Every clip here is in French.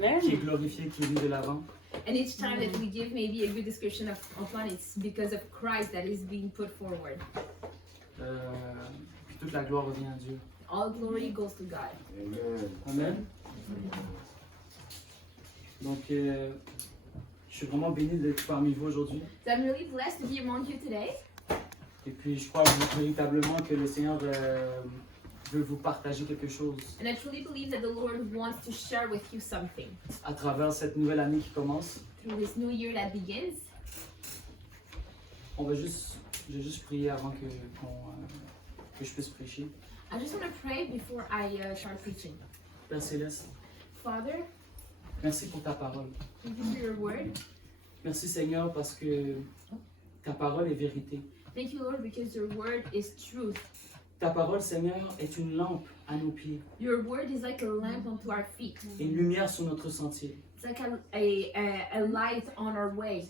Amen. qui est glorifié, qui est mis de l'avant. And each time that we give maybe a good description of one, it's because of Christ that is being put forward. Puis toute la gloire revient à Dieu. All glory goes to God. Amen. Donc, je suis vraiment béni d'être parmi vous aujourd'hui. So I'm really blessed to be among you today. Et puis, je crois véritablement que le Seigneur veut vous partager quelque chose And I truly believe that the Lord wants to share with you something. à travers cette nouvelle année qui commence. Through this new year that begins, Je vais juste prier avant que je puisse prêcher. I just want to pray before I start preaching. Père Céleste, Father, merci pour ta parole. thank you for your word. Merci Seigneur parce que ta parole est vérité. Thank you, Lord, because your word is truth. Ta parole, Seigneur, est une lampe à nos pieds Your word is like a lamp unto our feet. et une lumière sur notre sentier. It's like a light on our way.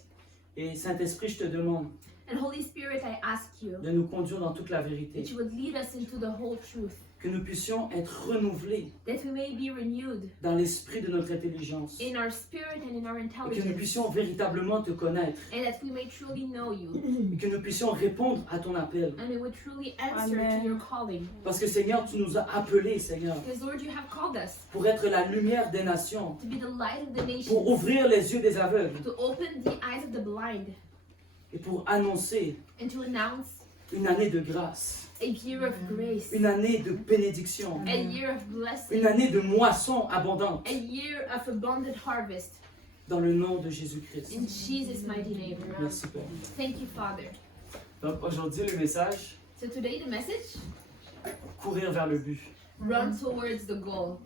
Et Saint-Esprit, je te demande And Holy Spirit, I ask you de nous conduire dans toute la vérité, that you would lead us into the whole truth, que nous puissions être renouvelés that we may be renewed dans l'esprit de notre intelligence in our spirit and in our et que nous intelligence, puissions véritablement te connaître and that we may truly know you, et que nous puissions répondre à ton appel. and we would truly answer Amen. to your calling. Parce que Seigneur, tu nous as appelés, Seigneur, Because Lord, you have called us pour être la lumière des nations, to be the light of the pour nations, ouvrir les yeux des aveugles to open the eyes of the blind, et pour annoncer and to announce une année de grâce, a year of grace, une année de bénédiction, a year of blessing, une année de moisson abondante a year of abundant harvest. dans le nom de Jésus-Christ. In Jesus' mighty name. Merci Père. Thank you, Father. Donc aujourd'hui le message, So today the message, courir vers le but. run towards the goal.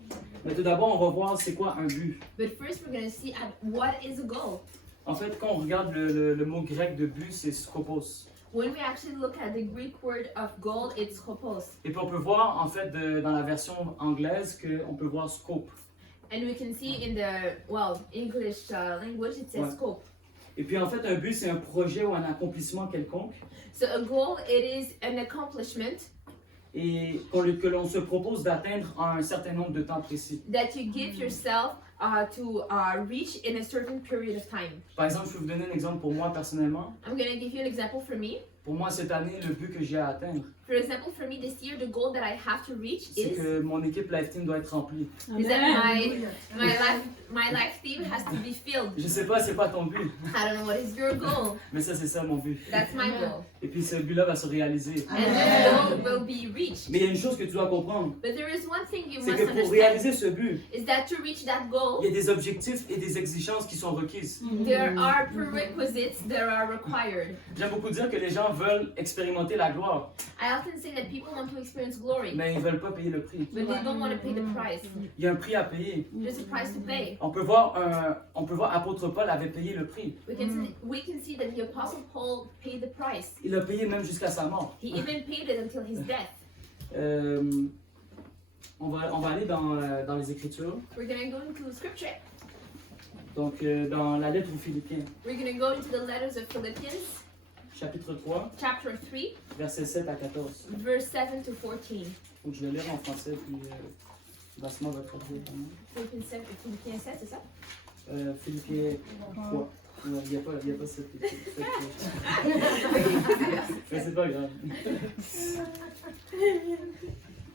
Mais tout d'abord on va voir c'est quoi un but. But first we're going to see at what is a goal. En fait quand on regarde le mot grec de but c'est skopos. When we actually look at the Greek word of goal, it's skopos. Et puis on peut voir en fait dans la version anglaise qu'on peut voir scope. And we can see in the, English language, it says Ouais. scope. Et puis en fait un but c'est un projet ou un accomplissement quelconque So a goal, it is an accomplishment et que l'on se propose d'atteindre en un certain nombre de temps précis. that you give yourself to reach in a certain period of time. Par exemple, je vais vous donner un exemple pour moi personnellement. I'm going to give you an example for me. Pour moi cette année, le but que j'ai à atteindre, For example, for me this year, the goal that I have to reach c'est is que mon équipe Life Team doit être remplie. that my life team has to be filled. Je sais pas, c'est pas ton but, I don't know what is your goal. mais ça c'est ça mon but. That's my goal. Et puis ce but-là va se réaliser. And the goal will be reached. Mais il y a une chose que tu dois comprendre, But there is one thing you c'est must que pour understand, réaliser ce but, is that to reach that goal, il y a des objectifs et des exigences qui sont requises. there are prerequisites that are required. J'aime beaucoup dire que les gens veulent expérimenter la gloire, I often say that people want to experience glory, mais ils veulent pas payer le prix. but they don't want to pay the price. Il y a un prix à payer. There's a price to pay. On peut voir apôtre Paul avait payé le prix. We can see that the Apostle Paul paid the price. Il a payé même jusqu'à sa mort. He even paid it until his death. On va aller dans les Écritures. We're going to go into the scripture. Donc, dans la lettre aux Philippiens, We're going to go into the letters of Philippians, chapitre 3, chapter 3, versets 7 à 14. verse 7 to 14. Donc, je vais lire en français, puis Basma va traduire. Philippiens 7, c'est ça? Philippiens 3. Il n'y a pas cette mais c'est pas grave.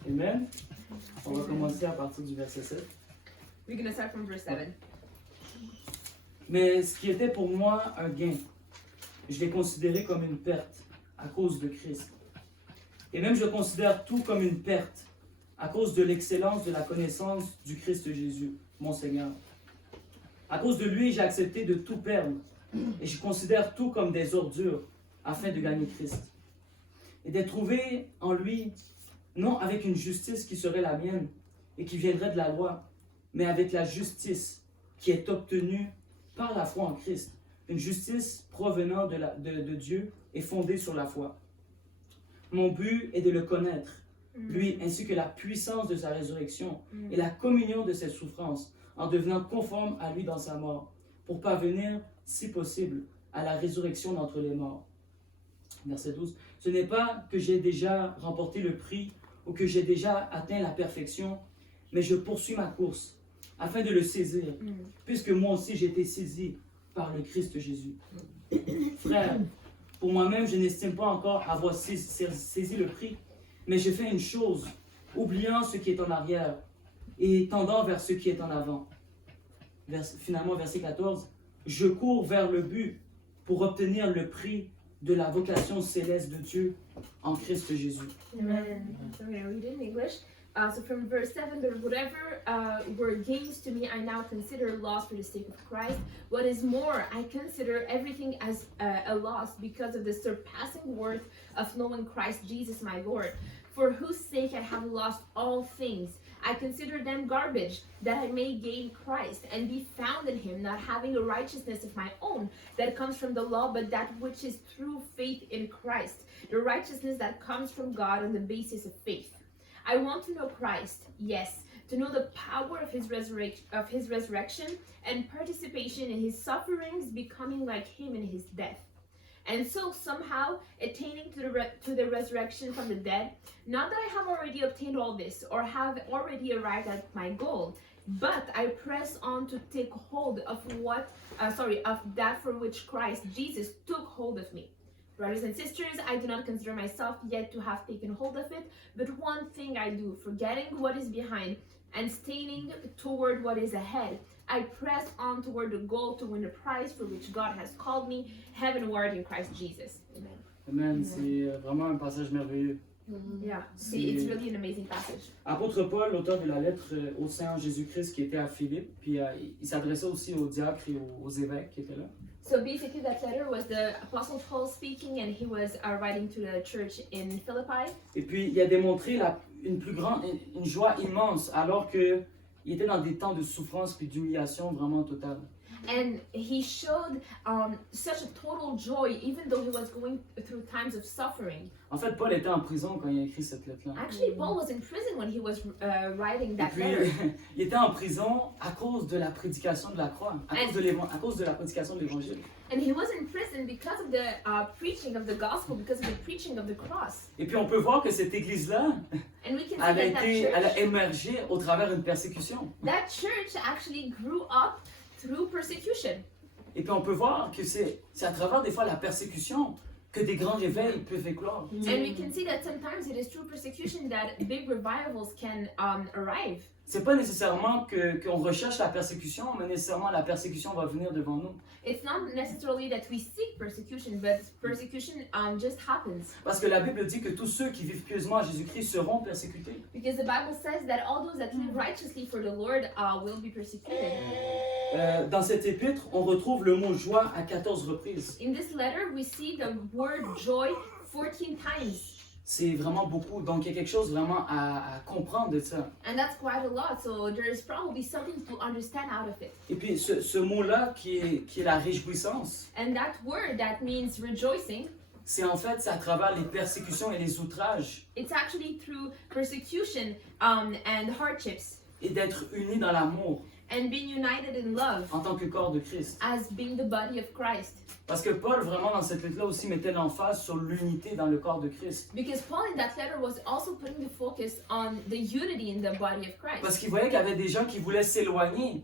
Amen. On va commencer à partir du verset 7. We're going to start from verse 7. Mais ce qui était pour moi un gain, je l'ai considéré comme une perte à cause de Christ. Et même je considère tout comme une perte à cause de l'excellence de la connaissance du Christ Jésus, mon Seigneur. À cause de lui, j'ai accepté de tout perdre et je considère tout comme des ordures afin de gagner Christ. Et d'être trouvé en lui, non avec une justice qui serait la mienne et qui viendrait de la loi, mais avec la justice qui est obtenue par la foi en Christ, une justice provenant de Dieu et fondée sur la foi. Mon but est de le connaître, lui, ainsi que la puissance de sa résurrection et la communion de ses souffrances, en devenant conforme à lui dans sa mort, pour parvenir, si possible, à la résurrection d'entre les morts. Verset 12. Ce n'est pas que j'ai déjà remporté le prix ou que j'ai déjà atteint la perfection, mais je poursuis ma course afin de le saisir, Mm. puisque moi aussi j'ai été saisi par le Christ Jésus. Frère, pour moi-même, je n'estime pas encore avoir saisi le prix, mais j'ai fait une chose, oubliant ce qui est en arrière et tendant vers ce qui est en avant. Finalement, verset 14, je cours vers le but pour obtenir le prix de la vocation céleste de Dieu en Christ Jésus. Amen. So I'm going to read it in English. So from verse 7, whatever were gains to me, I now consider loss for the sake of Christ. What is more, I consider everything as a loss because of the surpassing worth of knowing Christ Jesus my Lord, for whose sake I have lost all things. I consider them garbage, that I may gain Christ and be found in him, not having a righteousness of my own that comes from the law, but that which is through faith in Christ, the righteousness that comes from God on the basis of faith. I want to know Christ, yes, to know the power of his resurrection and participation in his sufferings, becoming like him in his death. And so somehow attaining to the resurrection from the dead. Not that I have already obtained all this or have already arrived at my goal, but I press on to take hold of of that for which Christ Jesus took hold of me. Brothers and sisters, I do not consider myself yet to have taken hold of it, but one thing I do, forgetting what is behind and straining toward what is ahead, I press on toward the goal to win the prize for which God has called me heavenward in Christ Jesus. Amen. Amen. C'est vraiment un passage merveilleux. Yeah, it's really an amazing passage. Apôtre Paul, l'auteur de la lettre au Seigneur Jésus-Christ qui était à Philippe, puis il s'adressait aussi aux diacres et aux évêques qui étaient là. So basically that letter was the Apostle Paul speaking, and he was writing to the church in Philippi. Et puis il a démontré une joie immense alors que il était dans des temps de souffrance puis d'humiliation vraiment totale. And he showed such a total joy, even though he was going through times of suffering. En fait, Paul était en prison quand il a écrit cette lettre-là. Actually, Paul was in prison when he was writing Et that puis, letter. il était en prison à cause de la prédication de la croix, à cause de la prédication de l'évangile. And he was in prison because of the preaching of the gospel, because of the preaching of the cross. Et puis on peut voir que cette église-là, And we can elle see that a émergé au travers d'une persécution. that church actually grew up through persecution. Et puis on peut voir que c'est à travers des fois la persécution que des grands réveils peuvent éclore. And we can see that sometimes it is through persecution that big revivals can arrive. C'est pas nécessairement qu'on recherche la persécution, mais nécessairement la persécution va venir devant nous. It's not necessarily that we seek persecution, but persecution just happens. Parce que la Bible dit que tous ceux qui vivent pieusement à Jésus-Christ seront persécutés. Because the Bible says that all those that live righteously for the Lord will be persecuted. Dans cette épître, on retrouve le mot joie à 14 reprises. In this letter, we see the word joy 14 times. C'est vraiment beaucoup, donc il y a quelque chose vraiment à comprendre de ça. And that's quite a lot, so there is probably something to understand out of it. Et puis ce mot-là qui est la réjouissance, And that word that means rejoicing, c'est à travers les persécutions et les outrages it's actually through persecution and hardships et d'être unis dans l'amour and being united in love en tant que corps de Christ. as being the body of Christ. Parce que Paul, vraiment, dans cette lettre-là aussi, mettait l'emphase sur l'unité dans le corps de Christ. Because Paul in that letter was also putting the focus on the unity in the body of Christ. Parce qu'il voyait qu'il y avait des gens qui voulaient s'éloigner,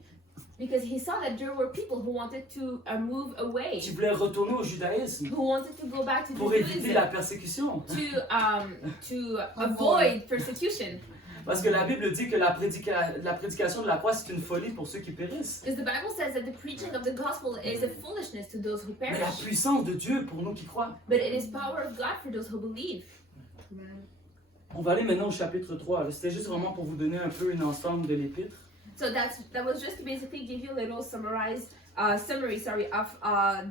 Because he saw that there were people who wanted to move away, qui voulaient retourner au judaïsme who wanted to go back to pour éviter la Judaism persécution. to avoid persecution. Parce que la Bible dit que la prédication de la croix, c'est une folie pour ceux qui périssent. Because the Bible says that the preaching of the gospel is a foolishness to those who Mais la perish, puissance de Dieu pour nous qui croient. but it is power of God for those who believe. On va aller maintenant au chapitre 3. C'était juste vraiment pour vous donner un peu une ensemble de l'épître. So that was just to basically give you a little summary of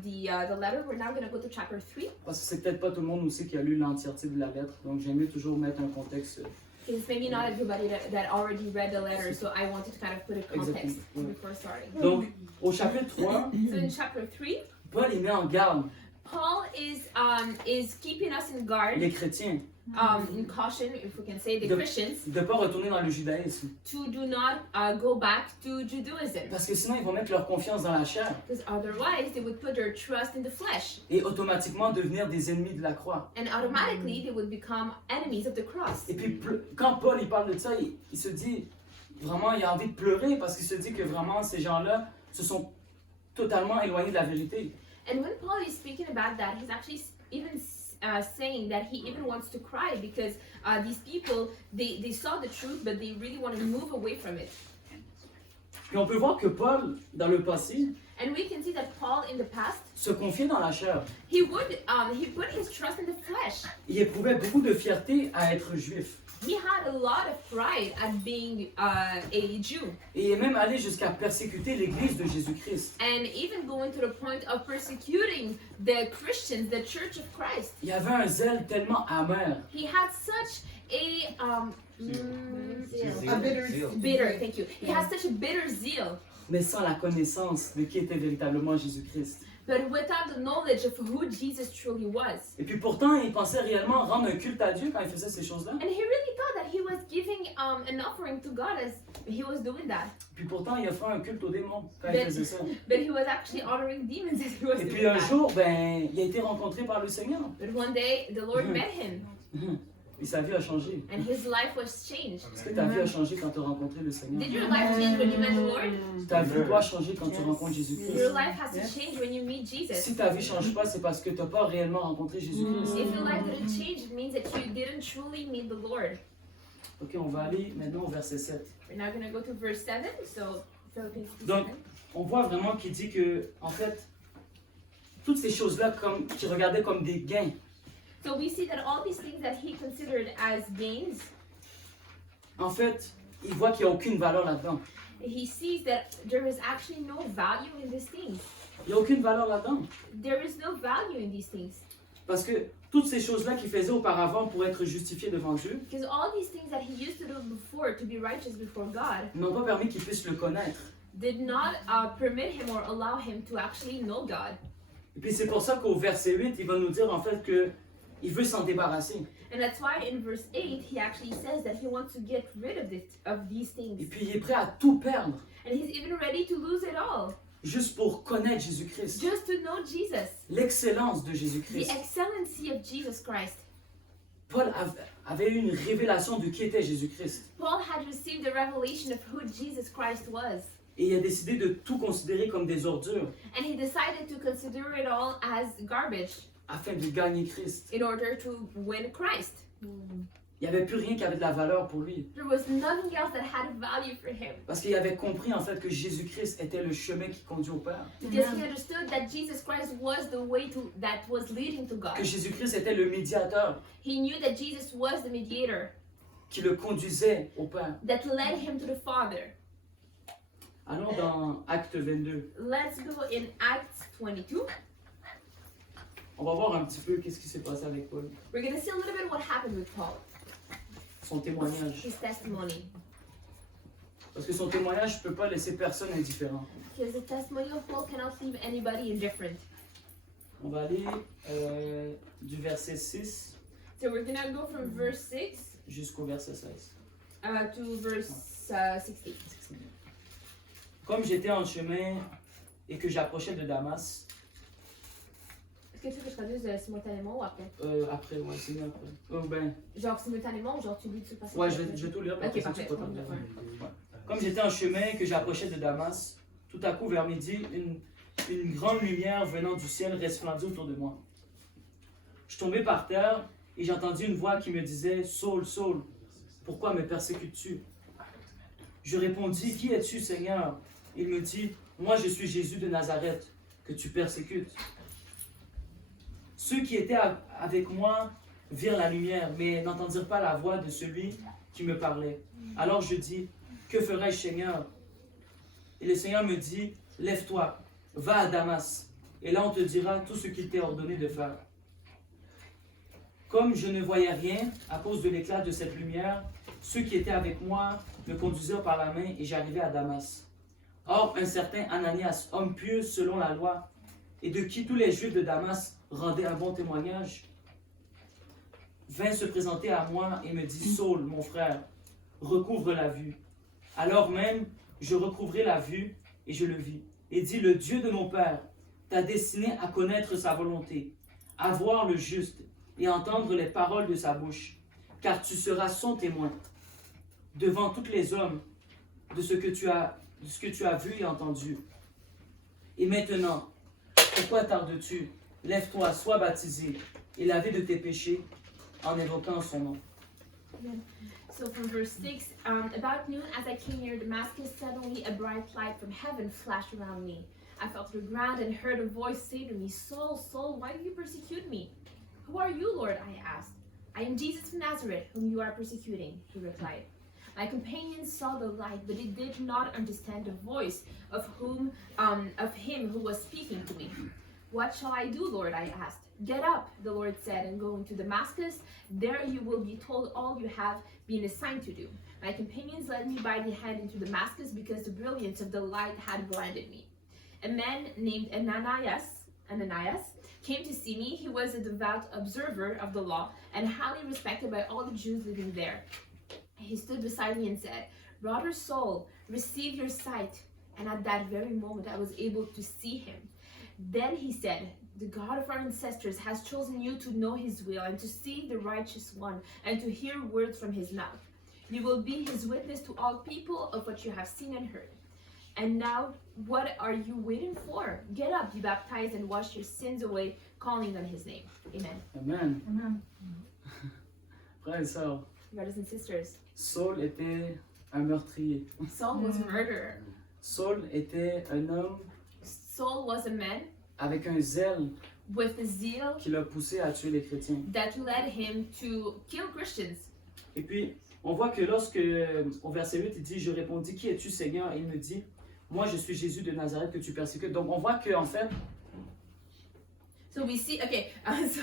the letter. We're now going to go to chapter 3. Parce que c'est peut-être pas tout le monde aussi qui a lu l'entièreté de la lettre, donc j'aime mieux toujours mettre un contexte. Because maybe not everybody that already read the letter, so I wanted to kind of put a context Exactly. before starting. Donc, au chapitre 3, So in chapter 3, Paul il met en garde Paul is keeping us in guard, les chrétiens in caution, if we can say, the de Christians, ne pas retourner dans le judaïsme. to do not go back to Judaism. Parce que sinon, ils vont mettre leur confiance dans la chair Because otherwise, they would put their trust in the flesh, et automatiquement devenir des ennemis de la croix. and automatically they would become enemies of the cross. Et puis, quand Paul il parle de ça, il se dit, vraiment, il a envie de pleurer parce qu'il se dit que vraiment, ces gens-là se sont totalement éloignés de la vérité. And when Paul is speaking about that, he's actually even saying that he even wants to cry because these people, they saw the truth, but they really want to move away from it. Puis on peut voir que Paul, dans le passé, And we can see that Paul in the past, se confiait dans la chair. he put his trust in the flesh. Il éprouvait beaucoup de fierté à être juif. He had a lot of pride at being a Jew, Et il est même allé jusqu'à persécuter l'église de Jésus-Christ. and even going to the point of persecuting the Christians, the Church of Christ. Il y avait un zèle tellement amer. He had such a A bitter bitter. Thank you. He had such a bitter zeal, Mais sans la connaissance de qui était véritablement Jésus-Christ. but without the knowledge of who Jesus truly was. Et puis pourtant, il pensait réellement rendre un culte à Dieu quand il faisait ces choses-là. And he really thought that he was giving an offering to God as he was doing that. Puis pourtant, il a fait un culte aux démons quand il faisait ça. But he was actually honoring demons as he was Et doing puis un that. jour, ben, il a été rencontré par le Seigneur. But one day, the Lord met him, Et sa vie a changé. and his life was changed. Est-ce que ta vie a changé quand tu as rencontré le Seigneur? Did your life change when you met the Lord? Ta vie doit changer quand tu rencontres Jésus-Christ. Your life has to change when you meet Jesus. Si ta vie ne change pas, c'est parce que tu n'as pas réellement rencontré Jésus-Christ. If your life didn't change, it means that you didn't truly meet the Lord. Ok, on va aller maintenant au verset 7. We're now going to go to verse 7. So, Philippians 2, Donc, 7. on voit vraiment qu'il dit que, en fait, toutes ces choses-là qu'il regardait comme des gains, So we see that all these things that he considered as gains, en fait, il voit qu'il n'y a aucune valeur là-dedans. he sees that there is actually no value in these things. Il n'y a aucune valeur là-dedans. There is no value in these things. Parce que toutes ces choses-là qu'il faisait auparavant pour être justifié devant Dieu Because all these things that he used to do before to be righteous before God n'ont pas permis qu'il puisse le connaître. did not permit him or allow him to actually know God. Et puis c'est pour ça qu'au verset 8, il va nous dire en fait que il veut s'en débarrasser. And that's why in verse 8 he actually says that he wants to get rid of these Et things. puis il est prêt à tout perdre And he's even ready to lose it all juste pour connaître Jésus-Christ. just to know Jesus. L'excellence de The Jésus-Christ. excellency of Jesus Christ. Paul avait eu une révélation de qui était Jésus-Christ. Paul had received a revelation of who Jesus Christ was. Et il a décidé de tout considérer comme des ordures And he decided to consider it all as garbage afin de gagner Christ. in order to win Christ. Il n'y avait plus rien qui avait de la valeur pour lui. There was nothing else that had value for him. Parce qu'il avait compris en fait que Jésus-Christ était le chemin qui conduit au Père. Because he understood that Jesus Christ was the way that was leading to God. Que Jésus-Christ était le médiateur He knew that Jesus was the mediator qui le conduisait au Père. that led him to the Father. Allons dans Acte 22. Let's go in Acts 22. On va voir un petit peu qu'est-ce qui s'est passé avec Paul. We're going to see a little bit what happened with Paul, Son témoignage. his testimony. Parce que son témoignage ne peut pas laisser personne indifférent. Because the testimony of Paul cannot leave anybody indifferent. On va aller du verset 6 So we're going to go from verse 6 jusqu'au verset 16. to verse 16. Comme j'étais en chemin et que j'approchais de Damas, Est-ce que tu veux que je traduise simultanément ou après? après, ouais, c'est mieux après. Ben, Genre simultanément ou genre tu lis tout passage? ouais, je vais tout lire. puis Ok, après ça, tu parfait. peux t'en lire. Ouais. Comme j'étais en chemin et que j'approchais de Damas, tout à coup, vers midi, une grande lumière venant du ciel resplendit autour de moi. Je tombais par terre et j'ai entendu une voix qui me disait « Saul, Saul, pourquoi me persécutes-tu » Je répondis « Qui es-tu, Seigneur » Il me dit « Moi, je suis Jésus de Nazareth, que tu persécutes. » Ceux qui étaient avec moi virent la lumière, mais n'entendirent pas la voix de celui qui me parlait. Alors je dis « Que ferai-je, Seigneur » Et le Seigneur me dit « Lève-toi, va à Damas, et là on te dira tout ce qu'il t'est ordonné de faire. » Comme je ne voyais rien à cause de l'éclat de cette lumière, ceux qui étaient avec moi me conduisirent par la main et j'arrivai à Damas. Or, un certain Ananias, homme pieux selon la loi, et de qui tous les Juifs de Damas rendaient un bon témoignage, vint se présenter à moi et me dit « Saul, mon frère, recouvre la vue. » Alors même, je recouvrai la vue et je le vis. Et dit « Le Dieu de mon père t'a destiné à connaître sa volonté, à voir le juste et à entendre les paroles de sa bouche, car tu seras son témoin devant tous les hommes de ce que tu as vu et entendu. Et maintenant, pourquoi tardes-tu? Lève-toi, sois baptisé et lavé de tes péchés en évoquant son nom. So from verse 6, about noon as I came near Damascus, suddenly a bright light from heaven flashed around me. I fell to the ground and heard a voice say to me, Saul, Saul, why do you persecute me? Who are you, Lord? I asked. I am Jesus of Nazareth, whom you are persecuting, he replied. My companions saw the light, but they did not understand the voice of him who was speaking to me. What shall I do, Lord? I asked. Get up, the Lord said, and go into Damascus. There you will be told all you have been assigned to do. My companions led me by the hand into Damascus because the brilliance of the light had blinded me. A man named Ananias came to see me. He was a devout observer of the law and highly respected by all the Jews living there. He stood beside me and said, Brother Saul, receive your sight. And at that very moment I was able to see him. Then he said, the God of our ancestors has chosen you to know his will and to see the righteous one and to hear words from his mouth. You will be his witness to all people of what you have seen and heard. And now, what are you waiting for? Get up, be baptized, and wash your sins away, calling on his name. Amen. Amen. Amen. Frères et sœurs, Brothers and sisters, Saul était un meurtrier. Saul was a murderer. Saul était un homme Saul was a man avec un zèle with a zeal qui l'a poussé à tuer les chrétiens. that led him to kill Christians. Et puis, on voit que lorsque, au verset 8, il dit, je répondis, qui es-tu, Seigneur? Et il me dit, moi, je suis Jésus de Nazareth que tu persécutes. Donc, on voit qu'en fait, So we see,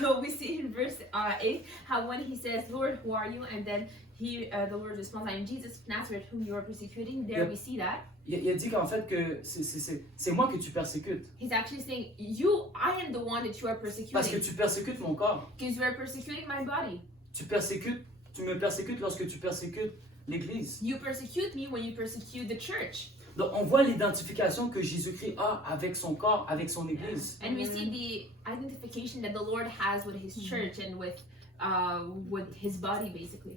so we see in verse 8 how when he says, Lord, who are you? And then the Lord responds, I am Jesus of Nazareth, whom you are persecuting. There Yep. we see that. il a dit qu'en fait, que c'est moi que tu persécutes. He's actually saying, I am the one that you are Parce que persecuting. tu persécutes mon corps. Because you are persecuting my body. Tu me persécutes lorsque tu persécutes l'Église. You persecute me when you persecute the church. Donc, on voit l'identification que Jésus-Christ a avec son corps, avec son Église. And we see the identification that the Lord has with his church and with his body, basically.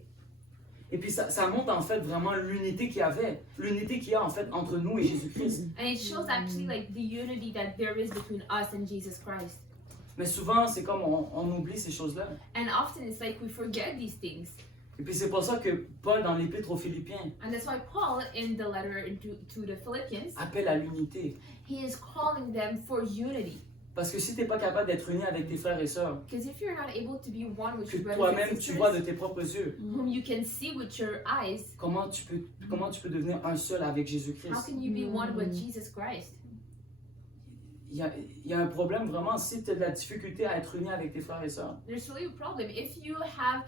Et puis, ça montre en fait vraiment l'unité qu'il y avait, l'unité qu'il y a en fait entre nous et Jésus-Christ. And it shows actually like the unity that there is between us and Jesus Christ. Mais souvent, c'est comme on oublie ces choses-là. And often it's like we forget these things. Et puis, c'est pour ça que Paul, dans l'Épître aux Philippiens, And that's why Paul, in the letter to the Philippians, appelle à l'unité. he is calling them for unity. Parce que si tu n'es pas capable d'être uni avec tes frères et sœurs, Because if you're not able to be one with que your brothers toi-même and tu vois de sisters, tes propres yeux, whom you can see with your eyes, comment tu peux devenir un seul avec how Jésus-Christ? can you be one with Jesus Christ? Il y a un problème vraiment si tu as de la difficulté à être uni avec tes frères et sœurs. There's really a problem. If you have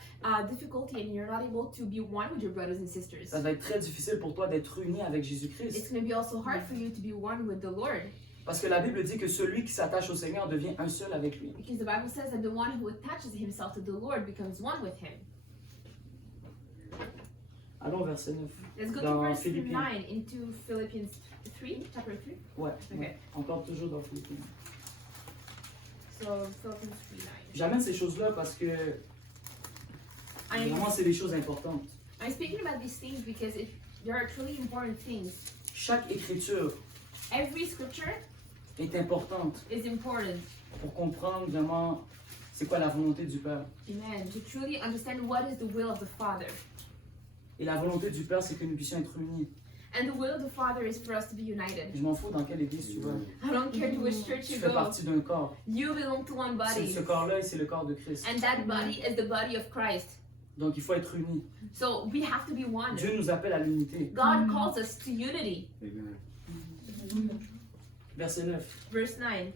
difficulty and you're not able to be one with your brothers and sisters, Ça va être très difficile pour toi d'être uni avec it's Jésus-Christ. going to be also hard for you to be one with the Lord. Parce que la Bible dit que celui qui s'attache au Seigneur devient un seul avec lui. Because the Bible says that the one who attaches himself to the Lord becomes one with him. Allons au verset 9. Let's go to Dans verse Philippiens. 9 into Philippians 3, chapter 3. Ouais, Ok. ouais. Encore toujours dans Philippiens. So, Philippians 3, 9. J'amène ces choses-là parce que vraiment c'est des choses importantes. I'm speaking about these things because there are truly important things. Chaque écriture Every scripture est importante is important. pour comprendre vraiment c'est quoi la volonté du Père. Amen. To truly understand what is the will of the Father. Et la volonté du Père, c'est que nous puissions être unis. And the will of the Father is for us to be united. Je m'en fous dans quelle église tu vas. I don't care to which church Tu you fais go. partie d'un corps. You belong to one C'est body. ce corps-là, c'est le corps de Christ. And that body is the body of Christ. Donc il faut être unis. So we have to be one. Dieu nous appelle à l'unité. God calls us to unity. Verset 9. Verse 9.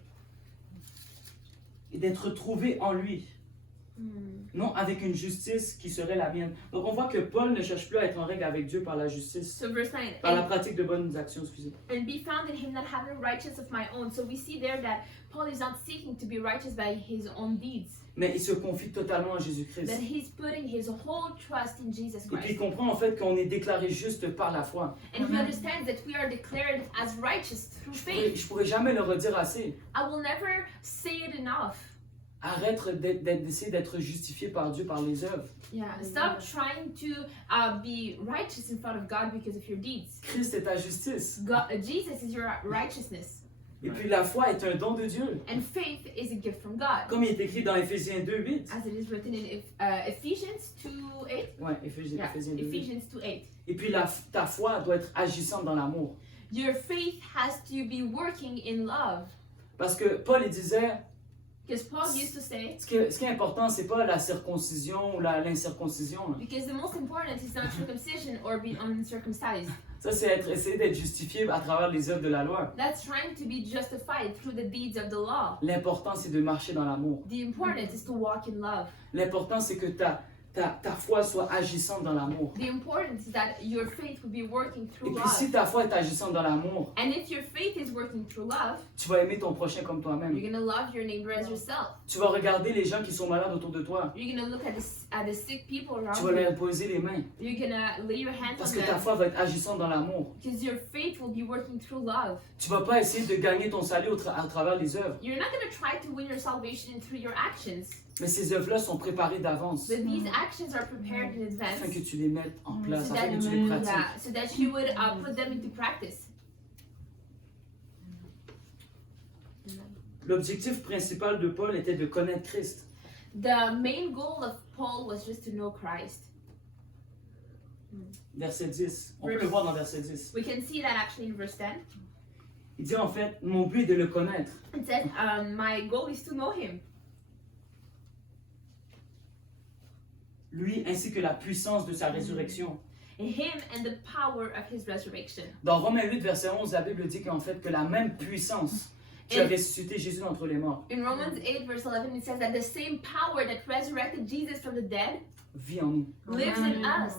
Et d'être trouvé en lui, non avec une justice qui serait la mienne. Donc on voit que Paul ne cherche plus à être en règle avec Dieu par la justice, So verse 9. par la pratique de bonnes actions, excusez. And be found in him not having righteousness of my own. So we see there that Paul is not seeking to be righteous by his own deeds, Mais il se confie totalement à Jésus-Christ. that he's putting his whole trust in Jesus Et puis il Christ. comprend en fait qu'on est déclaré juste par la foi. And he understands that we are declared as righteous through Je faith. pourrais jamais le redire assez. I will never say it enough. arrête d'essayer d'être justifié par Dieu par les œuvres. Yeah, stop trying to be righteous in front of God because of your deeds. Christ est ta justice. Jesus is your righteousness, Et puis la foi est un don de Dieu. and faith is a gift from God. Comme il est écrit dans Éphésiens 2:8. As it is written in Ephesians 2:8. Ouais, Éphésiens Yeah, 2:8. Ephesians 2:8. Et puis ta foi doit être agissante dans l'amour. Your faith has to be working in love. Parce que Paul il disait, Because Paul used to say, ce qui est important, c'est pas la circoncision ou l'incirconcision. Là. because the most important is not circumcision or being uncircumcised. Ça, c'est essayer d'être justifié à travers les œuvres de la loi. That's trying to be justified through the deeds of the law. L'important, c'est de marcher dans l'amour. The importance is to walk in love. L'important, c'est que ta foi soit agissante dans l'amour. The importance is that your faith will be working Et through puis, love. si ta foi est agissante dans l'amour, And if your faith is working through love, tu vas aimer ton prochain comme toi-même. you're gonna love your neighbor as yourself. Tu vas regarder les gens qui sont malades autour de toi. You're gonna look at the sick people Tu around vas you. leur poser les mains. You're gonna lay your hands Parce on que ta them foi va être agissante dans l'amour. because your faith will be working through love. Tu vas pas essayer de gagner ton salut à travers les œuvres. You're not gonna try to win your salvation through your actions, Mais ces œuvres-là sont préparées d'avance. but these actions are prepared in Afin que advance tu les mettes en place, so afin that, que tu les pratiques. yeah, so that you would put them into practice. L'objectif principal de Paul était de connaître Christ. The main goal of Paul was just to know Christ. Verset 10. On peut le voir dans verset 10. We can see that actually in verse 10. Il dit en fait, mon but est de le connaître. It says, my goal is to know him, Lui ainsi que la puissance de sa résurrection. him and the power of his resurrection. Dans Romains 8, verset 11, la Bible dit qu'en fait que la même puissance qui a ressuscité Jésus d'entre les morts In Romans 8 verse 11 it says that the same power that resurrected Jesus from the dead vit en nous. lives in us.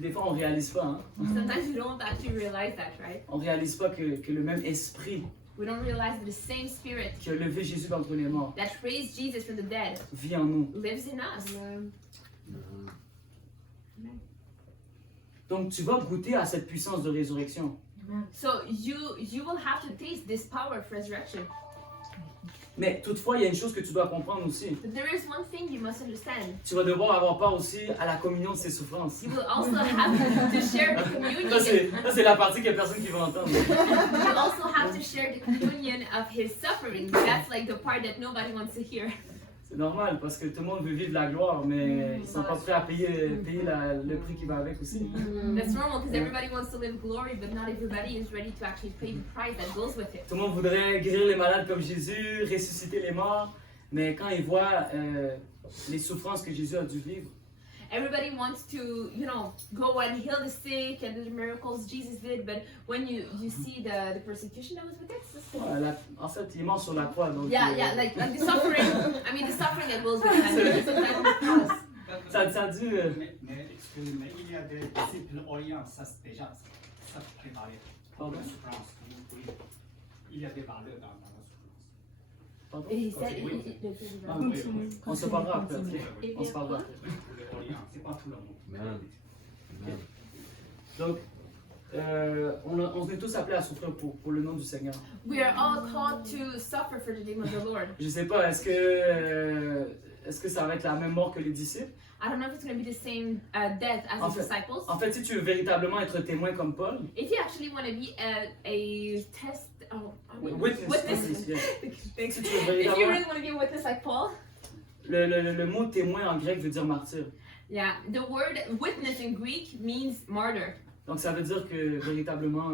Des fois on réalise pas, hein? Sometimes you don't actually realize that, right? On réalise pas que le même esprit We don't realize that the same spirit qui a levé Jésus d'entre les morts that raised Jesus from the dead vit en nous. lives in us. Donc tu vas goûter à cette puissance de résurrection. So you will have to taste this power of resurrection. Mais toutefois, il y a une chose que tu dois comprendre aussi. But there is one thing you must understand. Tu vas devoir avoir part aussi à la communion de ses souffrances. You will also have to share the communion. Ça, c'est la partie qu'il n'y a personne qui va entendre. You also have to share the communion of his suffering. That's like the part that nobody wants to hear. C'est normal parce que tout le monde veut vivre la gloire, mais ils ne sont pas prêts à payer le prix qui va avec aussi. That's normal because everybody wants to live glory, but not everybody is ready to actually pay the price that goes with it. Tout le monde voudrait guérir les malades comme Jésus, ressusciter les morts, mais quand ils voient les souffrances que Jésus a dû vivre, Everybody wants to, go and heal the sick and the miracles Jesus did, but when you see the persecution that was with it, en fait, il est mort sur la croix. Donc, like the suffering. I mean, the suffering that goes with it. Ça a dû. Mais excusez-moi, il y a des disciples orients, ça c'est déjà ça préparé pour la souffrance. Oui. Il y a des valeurs dans la souffrance. Pardon? He said, Ah, oui. On se parlera après. Ok? On se parlera après. Pour les orients, c'est pas tout le monde. Donc, on est tous appelés à souffrir pour le nom du Seigneur. we are all called to suffer for the name of the Lord. Je sais pas, est-ce que ça va être la même mort que les disciples? I don't know if it's going to be the same death as En the fait- disciples. En fait, si tu veux véritablement être témoin comme Paul, If you actually want to be a test, witness, yeah. Thanks. Si tu veux If you véritablement, really want to be a witness like Paul, le mot témoin en grec veut dire martyr. yeah, the word witness in Greek means martyr. Donc ça veut dire que véritablement,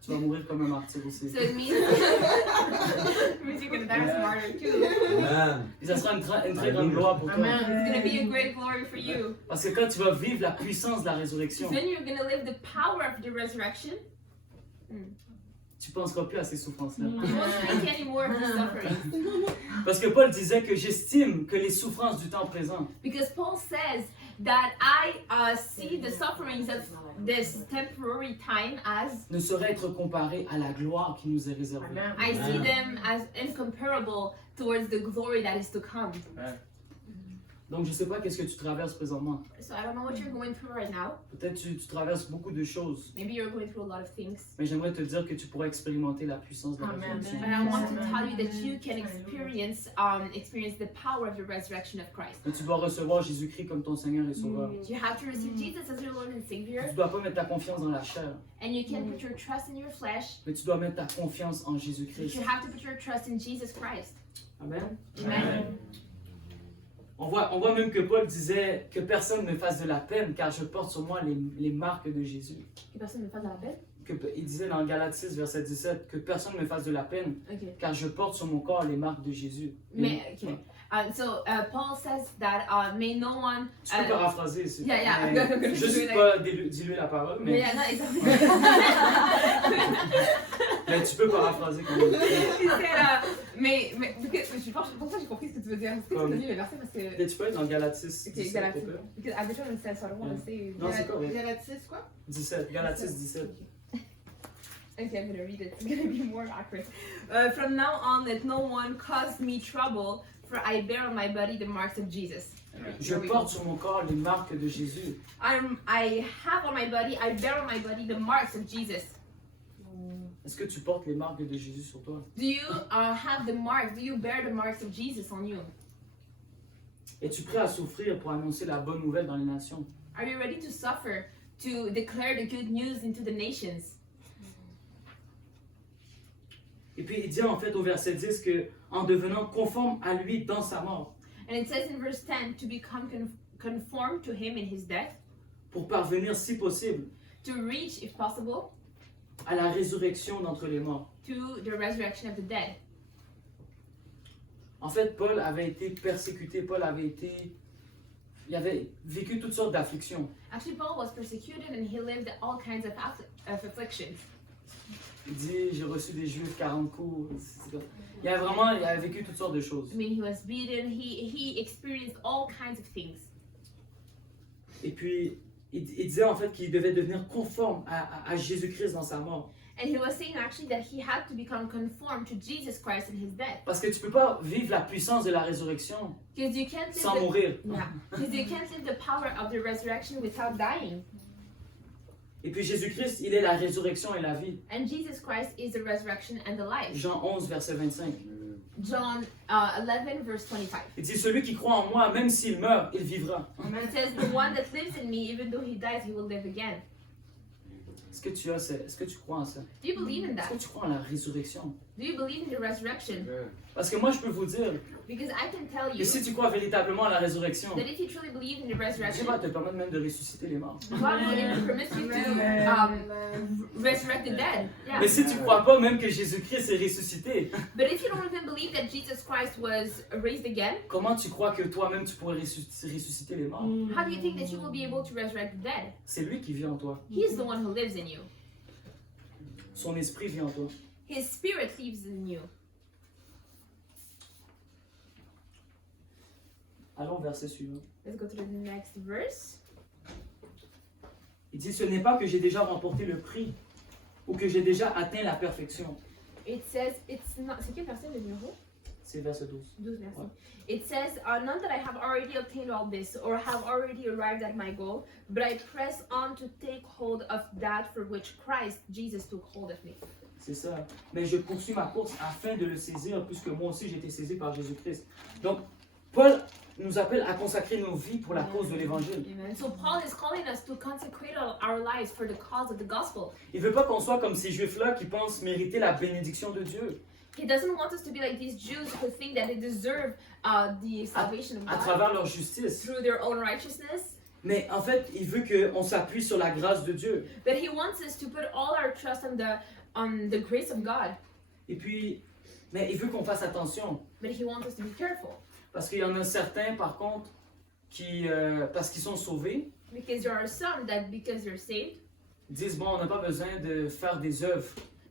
tu vas mourir comme un martyr aussi. So it means, it means you're going to die as a martyr too. Et ça sera une très grande gloire pour toi. It's going to be a great glory for you. Parce que quand tu vas vivre la puissance de la résurrection, Then you're going to live the power of the resurrection. tu ne penseras plus à ces souffrances-là. You won't think anymore of the suffering. Parce que Paul disait que j'estime que les souffrances du temps présent Because Paul says that I see the sufferings of this temporary time as, ne sauraient être comparées à la gloire qui nous est réservée. I see them as incomparable towards the glory that is to come. Donc, je ne sais pas qu'est-ce que tu traverses présentement. So I don't know what you're going through right now. Peut-être tu traverses beaucoup de choses. Maybe you're going through a lot of things. Mais j'aimerais te dire que tu pourras expérimenter la puissance de la Amen. résurrection. But I want to tell you that you can experience the power of the resurrection of Christ. Mais tu dois recevoir Jésus-Christ comme ton Seigneur et Sauveur. You have to receive Jesus as your Lord and Savior, Tu ne dois pas mettre ta confiance dans la chair, and you can put your trust in your flesh, mais tu dois mettre ta confiance en but Jésus-Christ. you have to put your trust in Jesus Christ. Amen. Amen. On voit même que Paul disait que personne ne me fasse de la peine car je porte sur moi les marques de Jésus. Que personne ne me fasse de la peine. Il disait dans Galates 6, verset 17, que personne ne me fasse de la peine Okay. car je porte sur mon corps les marques de Jésus. May, okay. Paul says that may no one. Tu peux paraphraser ici. Yeah, yeah. Mais I'm gonna do juste it. pas diluer la parole, mais, Yeah, no, exactly. mais tu peux paraphraser quand même. He said, je pense que j'ai compris ce que tu veux dire. C'est Comme- que tu dis le verset parce que. Et tu peux être dans Galates 6, Okay, 17, Galates. au pire. Because I've been trying to say, so I don't want to say. Non, c'est correct. Galatis, quoi? 17, Galates 6, 17. Okay, I'm gonna read it. It's gonna be more accurate. From now on, let no one cause me trouble, for I bear on my body the marks of Jesus. Je porte sur mon corps les marques de Jésus. I have on my body, I bear on my body the marks of Jesus. Est-ce que tu portes les marques de Jésus sur toi? Do you have the marks? Do you bear the marks of Jesus on you? Es-tu prêt à souffrir pour annoncer la bonne nouvelle dans les nations? Are you ready to suffer to declare the good news into the nations? Et puis il dit en fait au verset 10 que en devenant conforme à lui dans sa mort, And it says in verse 10 to become conformed to him in his death, pour parvenir si possible to reach, if possible, à la résurrection d'entre les morts. to the resurrection of the dead. En fait, Paul avait été persécuté, il avait vécu toutes sortes d'afflictions. Actually, Paul was persecuted and he lived all kinds of afflictions. Il dit, j'ai reçu des Juifs 40 coups. Il a vécu toutes sortes de choses. I mean, he was beaten, he experienced all kinds of things. Et puis, il disait en fait qu'il devait devenir conforme à Jésus-Christ dans sa mort. And he was saying actually that he had to become conformed to Jesus Christ in his death. Parce que tu peux pas vivre la puissance de la résurrection Because you can't sans live mourir. because you can't live the power of the resurrection without dying. Et puis Jésus-Christ, il est la résurrection et la vie. And Jesus Christ is the resurrection and the life. Jean 11, verset 25. John 11, verse 25. Il dit, celui qui croit en moi, même s'il meurt, il vivra. It says, the one that lives in me, even though he dies, he will live again. Est-ce que tu crois en ça? Do you believe in Est-ce that? que tu crois en la résurrection? Do you believe in the resurrection? Parce que moi, je peux vous dire, Because I can tell et you si tu crois véritablement à la résurrection, that if you truly believe in the Dieu resurrection, va te permettre même de ressusciter les morts. God will even permit you to resurrect the dead. Yeah. Mais si tu crois pas même que Jésus-Christ est ressuscité, But if you don't even believe that Jesus Christ was raised again, comment tu crois que toi-même tu pourrais ressusciter les morts? how do you think that you will be able to resurrect the dead? C'est lui qui vit en toi. He's the one who lives in you. Son esprit vit en toi. His spirit lives in you. Allons au verset suivant. Let's go to the next verse. Il dit, ce n'est pas que j'ai déjà remporté le prix ou que j'ai déjà atteint la perfection. It says, it's not. C'est quel verset le numéro? C'est verset 12. 12, merci. It says, not that I have already obtained all this or have already arrived at my goal, but I press on to take hold of that for which Christ Jesus took hold of me. C'est ça. Mais je poursuis ma course afin de le saisir, puisque moi aussi j'ai été saisi par Jésus-Christ. Donc, Paul nous appelle à consacrer nos vies pour la cause de l'évangile. Amen. So Paul is calling us to consecrate our lives for the cause of the gospel. Il ne veut pas qu'on soit comme ces juifs-là qui pensent mériter la bénédiction de Dieu He doesn't want us to be like these Jews who think that they deserve the salvation of à God travers leur justice. through their own righteousness. Mais en fait, il veut qu'on s'appuie sur la grâce de Dieu. But he wants us to put all our trust on the grace of God. Et puis, mais il veut qu'on fasse attention. But he wants us to be careful. Parce qu'il y en a certains, par contre, qui, parce qu'ils sont sauvés, Because there are some that, because they're saved, disent, bon, on n'a pas besoin de faire des œuvres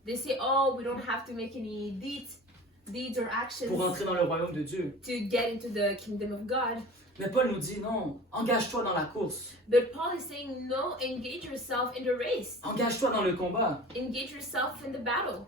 they say, oh, we don't have to make any deeds or actions pour entrer dans le royaume de Dieu. to get into the kingdom of God. Mais Paul nous dit, non, engage-toi dans la course. But Paul is saying, no, engage yourself in the race. Engage-toi dans le combat. Engage yourself in the battle.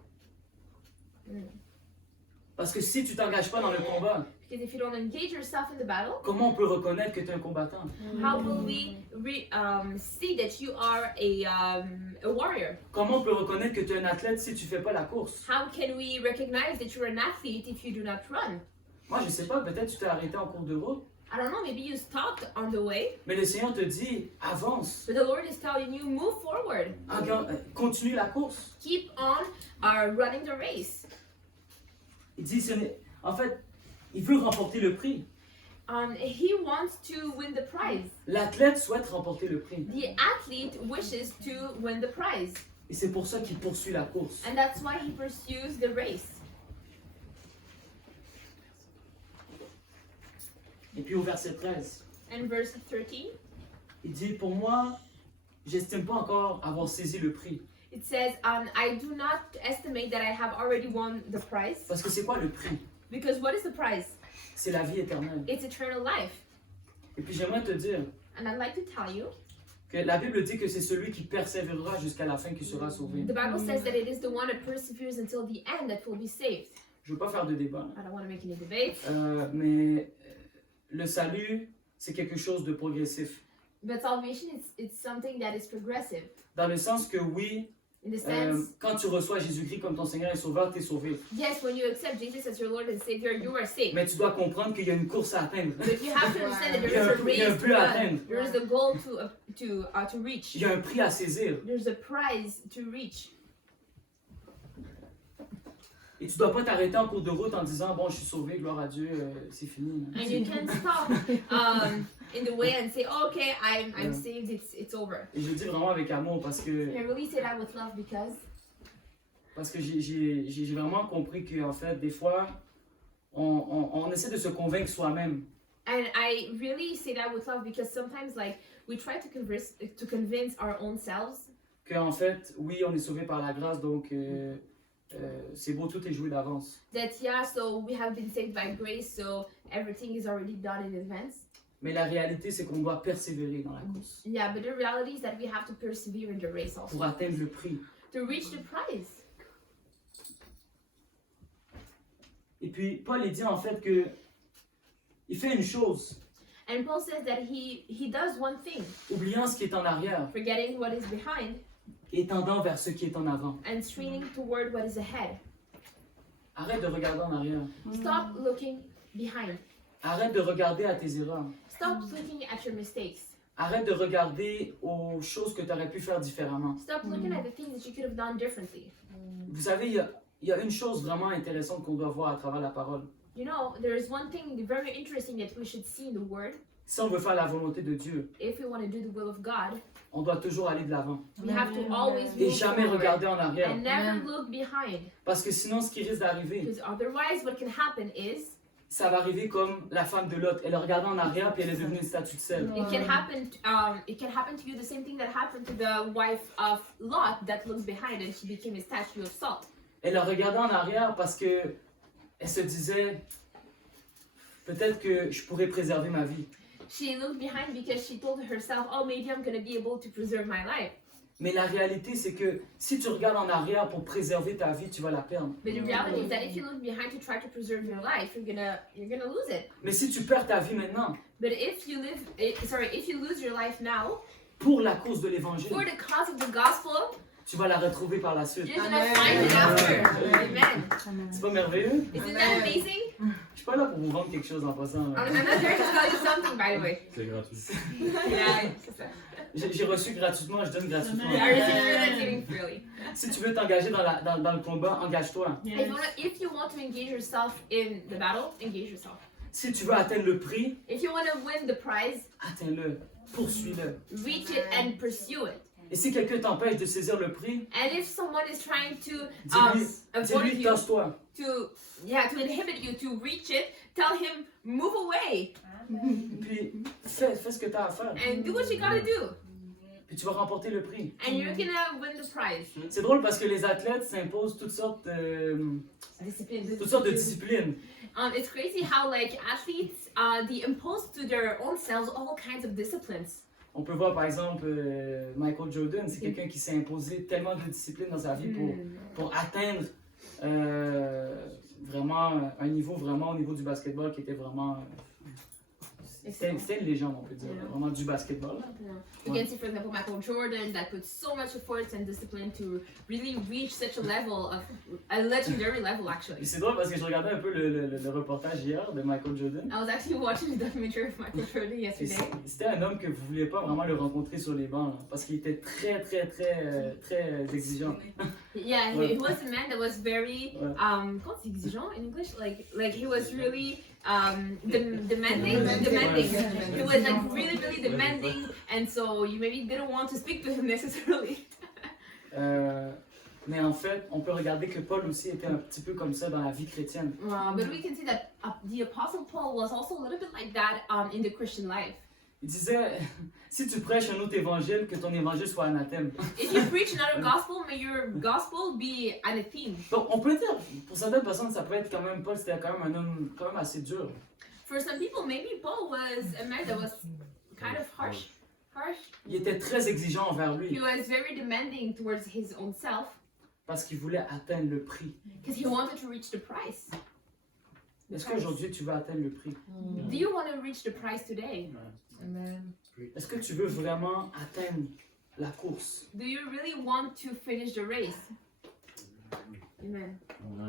Parce que si tu t'engages pas dans le combat, Because if you don't engage yourself in the battle, comment on peut reconnaître que tu es un combattant? how will we see that you are a warrior? Comment on peut reconnaître que tu es un athlète si tu fais pas la course? How can we recognize that you're an athlete if you do not run? Moi, je sais pas, peut-être tu t'es arrêté en cours de route, I don't know, maybe you stopped on the way, mais le Seigneur te dit, avance, but the Lord is telling you, move forward. continue la course. Keep on running the race. Il dit, en fait, il veut remporter le prix. He wants to win the prize. L'athlète souhaite remporter le prix. The athlete wishes to win the prize. Et c'est pour ça qu'il poursuit la course. And that's why he pursues the race. Et puis au verset 13, And verse 13, il dit, pour moi, j'estime pas encore avoir saisi le prix. it says, I do not estimate that I have already won the prize. Parce que c'est quoi le prix? Because what is the prize? C'est la vie éternelle. It's eternal life. Et puis j'aimerais te dire And I'd like to tell you, que la Bible dit que c'est celui qui persévérera jusqu'à la fin qui sera sauvé. the Bible says that it is the one that perseveres until the end that will be saved. Je veux pas faire de débat, I don't want to make any debates, mais le salut, c'est quelque chose de progressif. but salvation it's something that is progressive. Dans le sens que oui, In the sense, quand tu reçois Jésus-Christ comme ton Seigneur et Sauveur, tu es sauvé. yes, when you accept Jesus as your Lord and Savior, you are saved. Mais tu dois comprendre qu'il y a une course à atteindre. But you have to understand that Il y there a is a un- il y a un race to but à run. atteindre. There is a goal to reach. Il y a un prix à saisir. There's a prize to reach. Et tu dois pas t'arrêter en cours de route en disant, bon, je suis sauvé, gloire à Dieu, c'est fini. And you can't stop in the way and say, oh, okay, I'm saved, it's over. Et je le dis vraiment avec amour parce que I really say that with love because j'ai vraiment compris qu'en fait, des fois, on essaie de se convaincre soi-même. and I really say that with love because sometimes like we try to convince our own selves Qu'en fait, oui, on est sauvé par la grâce, donc c'est beau, tout est joué d'avance. that yeah, so we have been saved by grace, so everything is already done in advance. Mais la réalité, c'est qu'on doit persévérer dans la course Yeah, but the reality is that we have to persevere in the race also pour atteindre le prix. to reach the prize. Et puis, Paul, il dit en fait que il fait une chose, And Paul says that he does one thing, oubliant ce qui est en arrière forgetting what is behind et tendant vers ce qui est en avant. and straining toward what is ahead. Arrête de regarder en arrière. Stop looking behind. Arrête de regarder à tes erreurs. Stop looking at your mistakes. Arrête de regarder aux choses que tu aurais pu faire différemment. Stop looking at the things that you could have done differently. Vous savez, il y a une chose vraiment intéressante qu'on doit voir à travers la parole. You know, there is one thing very interesting that we should see in the Word. Si on veut faire la volonté de Dieu, If we want to do the will of God, on doit toujours aller de l'avant we have to always et move jamais forward regarder en arrière. and never look behind. Parce que sinon, ce qui risque d'arriver, Because otherwise, what can happen is ça va arriver comme la femme de Lot. Elle a regardé en arrière puis elle est devenue une statue de sel. it can happen. It can happen to you the same thing that happened to the wife of Lot that looked behind and she became a statue of salt. Elle a regardé en arrière parce que elle se disait peut-être que je pourrais préserver ma vie. She looked behind because she told herself, "Oh, maybe I'm gonna be able to preserve my life." Mais la réalité, c'est que si tu regardes en arrière pour préserver ta vie, tu vas la perdre. But the reality is that if you look behind to try to preserve your life, you're gonna lose it. Mais si tu perds ta vie maintenant But if you if you lose your life now pour la cause de l'évangile, for the cause of the gospel, tu vas la retrouver par la suite. you're gonna find it after. Amen. C'est pas merveilleux? Isn't that amazing? Je suis pas là pour vous vendre quelque chose en passant. I'm not here to tell you something, by the way. C'est gratuit. Yeah, J'ai reçu gratuitement, je donne gratuitement. I received freely and giving freely. Si tu veux t'engager dans le combat, engage-toi. If you want to engage yourself in the battle, engage yourself. Si tu veux atteindre le prix, If you want to win the prize, atteins-le, poursuis-le. reach it and pursue it. Et si quelqu'un t'empêche de saisir le prix, And if someone is trying to dis-lui, avoid you, tasse-toi. to inhibit you to reach it, tell him move away Puis fais ce que tu as à faire. and do what you gotta do, Puis tu vas remporter le prix. and you're gonna win the prize. C'est drôle parce que les athlètes s'imposent toutes sortes de disciplines. It's crazy how like athletes they impose to their own selves all kinds of disciplines. On peut voir par exemple Michael Jordan, c'est quelqu'un qui s'est imposé tellement de disciplines dans sa vie pour atteindre vraiment un niveau vraiment au niveau du basketball qui était vraiment... c'était une légende, on peut dire, vraiment du basketball. You can see, for example, Michael Jordan that put so much effort and discipline to really reach such a level of a legendary level, Et actually. c'est drôle parce que je regardais un peu le reportage hier de Michael Jordan. I was actually watching the documentary of Michael Jordan Et yesterday. c'était un homme que vous ne vouliez pas vraiment le rencontrer sur les bancs, là, parce qu'il était très exigeant. Yeah, he was a man that was very comment c'est exigeant in English? Like he was really demanding. He was like really demanding, and so you maybe didn't want to speak to him necessarily. Mais en fait, on peut regarder que Paul aussi était un petit peu comme ça dans la vie chrétienne. But we can see that the Apostle Paul was also a little bit like that in the Christian life. Il disait, si tu prêches un autre évangile, que ton évangile soit anathème. If you preach another gospel, may your gospel be anathema. Donc on peut dire, pour certaines personnes, ça peut être quand même, Paul c'était quand même un homme quand même assez dur. For some people, maybe Paul was a man that was kind of harsh. Il était très exigeant envers He lui, was very demanding towards his own self parce qu'il voulait atteindre le prix. because he wanted to reach the prize. Est-ce qu'aujourd'hui tu veux atteindre le prix? Do you want to reach the prize today? Amen. Est-ce que tu veux vraiment atteindre la course? Do you really want to finish the race? Amen.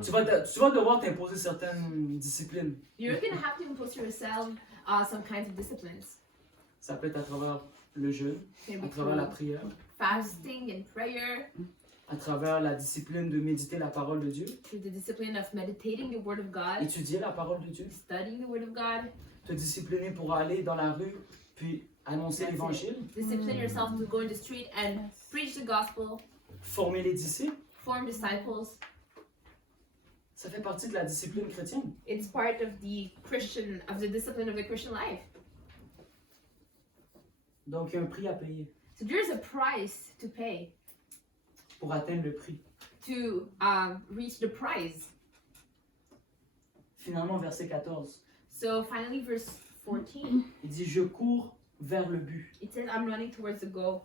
Tu vas devoir t'imposer certaines disciplines. You're going to have to impose yourself some kinds of disciplines. Ça peut être à travers le jeûne, Maybe à travers la through prière, fasting and prayer, à travers la discipline de méditer la parole de Dieu, through the discipline of meditating the Word of God, étudier la parole de Dieu, studying the Word of God, te discipliner pour aller dans la rue puis annoncer That's it. l'évangile, discipline yourself to go in the street and preach the gospel, former les disciples. form disciples. Ça fait partie de la discipline chrétienne. It's part of the discipline of the Christian life. Donc il y a un prix à payer So there's a price to pay pour atteindre le prix. to reach the prize. Finalement, verset 14, So finally, verse 14, il dit « Je cours vers le but it says, I'm running towards the goal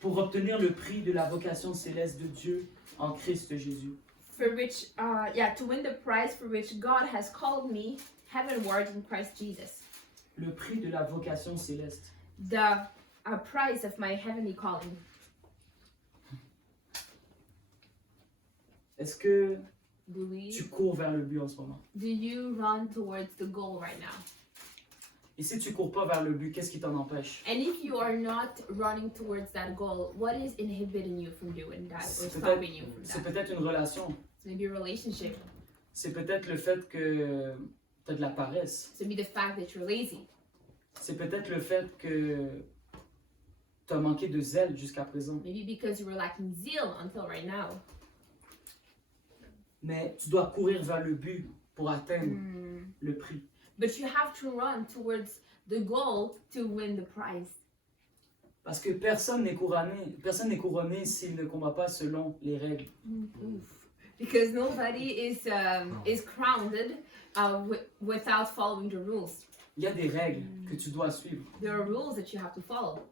pour obtenir le prix de la vocation céleste de Dieu en Christ Jésus. for which, to win the prize for which God has called me heavenward in Christ Jesus. Le prix de la vocation céleste. The prize of my heavenly calling. Est-ce que Do tu cours vers le but en ce moment? you run towards the goal right now? Et si tu cours pas vers le but, qu'est-ce qui t'en empêche? And if you are not running towards that goal, what is inhibiting you from doing that or C'est stopping you from c'est that? peut-être une relation. It's maybe a relationship. C'est peut-être le fait que tu as de la paresse. It's maybe the fact that you're lazy. C'est peut-être le fait que tu as manqué de zèle jusqu'à présent. Maybe because you were lacking zeal until right now. Mais tu dois courir vers le but pour atteindre le prix. But you have to run towards the goal to win the prize. Parce que personne n'est couronné s'il ne combat pas selon les règles. Because nobody is crowned without following the rules. Il y a des règles que tu dois suivre. There are rules that you have to follow.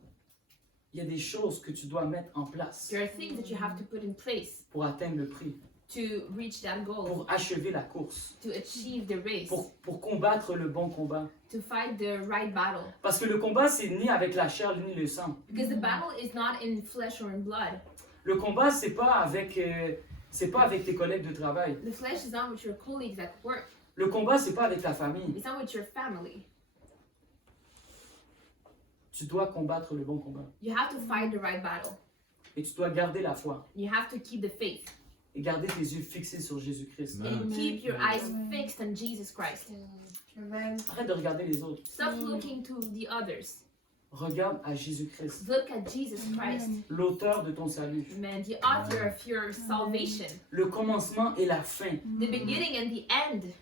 Il y a des choses que tu dois mettre en place There are things that you have to put in place pour atteindre le prix, to reach that goal, pour achever la course, to achieve the race, pour combattre le bon combat. to fight the right battle. Parce que le combat, c'est ni avec la chair ni le sang. Because the battle is not in flesh or in blood. Le combat, c'est pas avec tes collègues de travail. The flesh is not with your colleagues at work. Le combat, c'est pas avec ta famille. It's not with your family. Tu dois combattre le bon combat. You have to fight the right battle. Et tu dois garder la foi You have to keep the faith et garder tes yeux fixés sur Jésus-Christ. and keep your eyes fixed on Jesus Christ. Amen. Arrête de regarder les autres. Stop looking to the others. Regarde à Jésus-Christ, Look at Jesus Christ, l'auteur de ton salut, man, the author of your salvation, le commencement et la fin. the beginning and the end.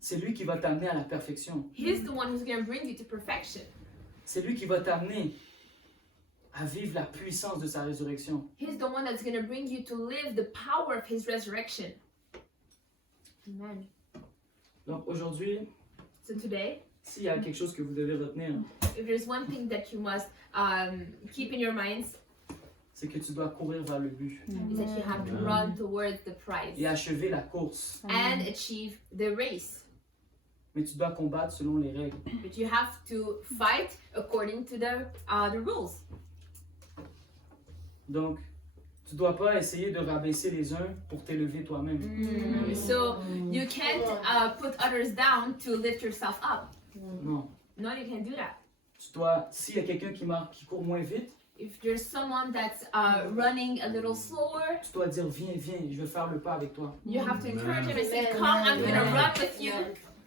C'est lui qui va t'amener à la perfection. He's the one who's going to bring you to perfection. C'est lui qui va t'amener à vivre la puissance de sa résurrection. He's the one that's going to bring you to live the power of his resurrection. Amen. Donc aujourd'hui, So today, s'il y a quelque chose que vous devez retenir, if there's one thing that you must keep in your minds, c'est que tu dois courir vers le but is that you have to run towards the prize et achever la course. and achieve the race. Mais tu dois combattre selon les règles. But you have to fight according to the rules. Donc, tu dois pas essayer de rabaisser les uns pour t'élever toi-même. So you can't put others down to lift yourself up. Non. No, you can't do that. Tu dois, s'il y a quelqu'un qui court moins vite, If there's someone that's running a little slower, tu dois dire viens, je vais faire le pas avec toi. you have to encourage him and say, "Come, I'm gonna run with you."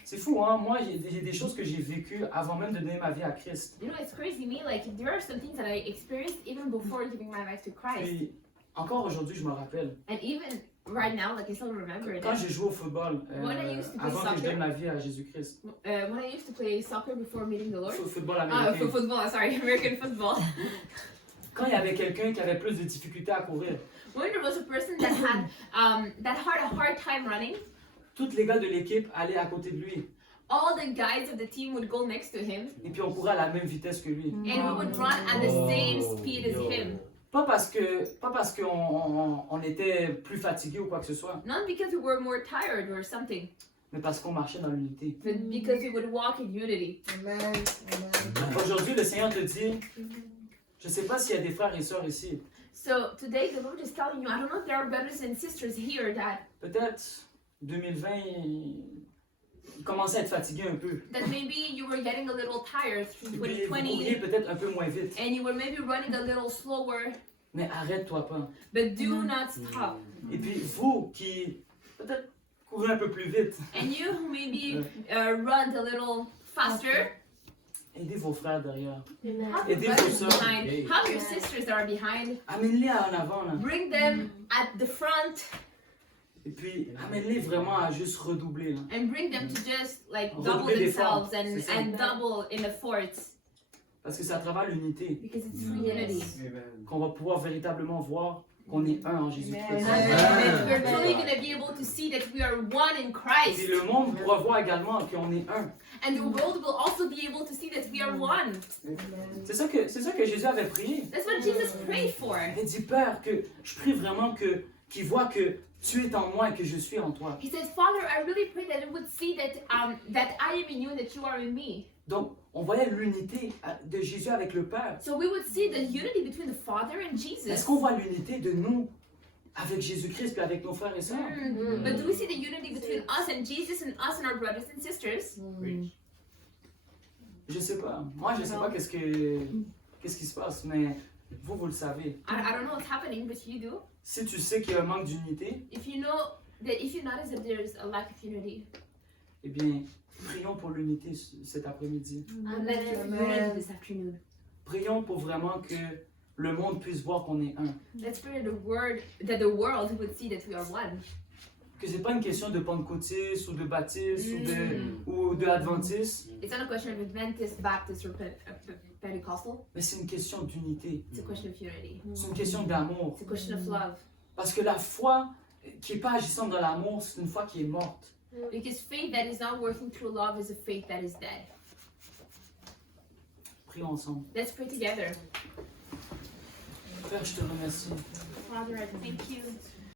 C'est fou, hein? Moi, j'ai des choses que j'ai vécues avant même de donner ma vie à Christ. You know, it's crazy. Me, like, there are some things that I experienced even before giving my life to Christ, Puis, encore aujourd'hui, je me rappelle. and even right now, like I still remember Quand that. j'ai joué au football, When I used to play avant que je soccer. donne ma vie à Jésus-Christ, When I used to play soccer before meeting the Lord, football américain, football. Sorry, American football. quand il y avait quelqu'un qui avait plus de difficultés à courir, When there was a person that had a hard time running, tous les gars de l'équipe allaient à côté de lui. all the guys of the team would go next to him, Et puis on courait à la même vitesse que lui. and we would run at the same speed as him. Pas parce qu'on était plus fatigué ou quoi que ce soit, Not because we were more tired or something, mais parce qu'on marchait dans l'unité. but because we would walk in unity. Amen. Amen. Aujourd'hui, le Seigneur te dit, je ne sais pas s'il y a des frères et sœurs ici, So today the Lord is telling you, I don't know if there are brothers and sisters here that peut-être 2020, il commençait à être fatigué un peu. maybe you were getting a little tired through Et puis vous couriez 2020 peut-être un peu moins vite. and you were maybe running a little slower, Mais arrête-toi pas. but do not stop. Et puis vous qui peut-être courez un peu plus vite, And you who maybe run a little faster, aidez vos frères derrière. have your Aidez vos brothers sœurs. behind, have your sisters that are behind, Amène-les en avant. Là. bring them at the front, Et puis amène-les vraiment à juste redoubler. Là. and bring them to just like Redoubler double d'efforts, themselves c'est ça. and double in efforts, Parce que c'est à travers l'unité because it's through unity. qu'on va pouvoir véritablement voir qu'on est un en Jésus-Christ. And we're truly going to be able to see that we are one in Et Christ. le monde pourra voir également qu'on est un. And the world will also be able to see that we are one. C'est ça que Jésus avait prié. That's what Jesus prayed for. Il dit, Père, que je prie vraiment qu'il voit que tu es en moi et que je suis en toi. He says, Father, I really pray that it would see that that I am in you and that you are in me. Donc, on voyait l'unité de Jésus avec le Père. So we would see the unity between the Father and Est-ce Jesus. qu'on voit l'unité de nous avec Jésus-Christ et avec nos frères et sœurs? But do we see the unity between us and Jesus and us and our brothers and sisters? Je sais pas. Moi, je sais pas qu'est-ce qui se passe, mais vous le savez. I don't know what's happening, but you do. Si tu sais qu'il y a un manque d'unité, If you know that, if you notice that there's a lack of unity, eh bien, prions pour l'unité cet après-midi. let's just unity this afternoon. Prions pour vraiment que le monde puisse voir qu'on est un. Let's pray that the world would see that we are one. Que c'est pas une question de pentecôtiste ou de baptiste ou de adventiste, It's not a question of Adventist, Baptist, or Pentecostal. mais c'est une question d'unité. It's a question of unity. C'est une question d'amour. It's a question of love. Parce que la foi qui n'est pas agissante dans l'amour, c'est une foi qui est morte. Because faith that is not working through love is a faith that is dead. Prions ensemble. Let's pray together. Père, je te remercie. Father, I thank you